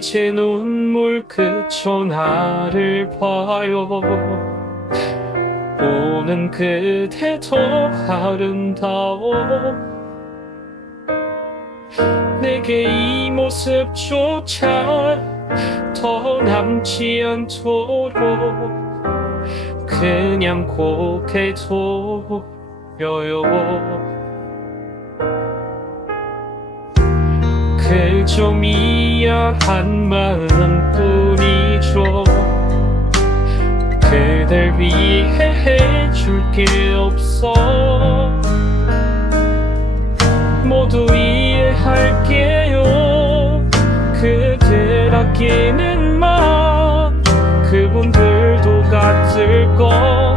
이제 눈물 그쳐 나를 봐요. 오는 그대 더 아름다워. 내게 이 모습조차 더 남지 않도록. 그냥 고개 돌려요 사실 좀 이열한 마음뿐이죠. 그댈 위해 해줄 게 없어. 모두 이해할게요. 그들 아끼는 마음 그분들도 같을 것.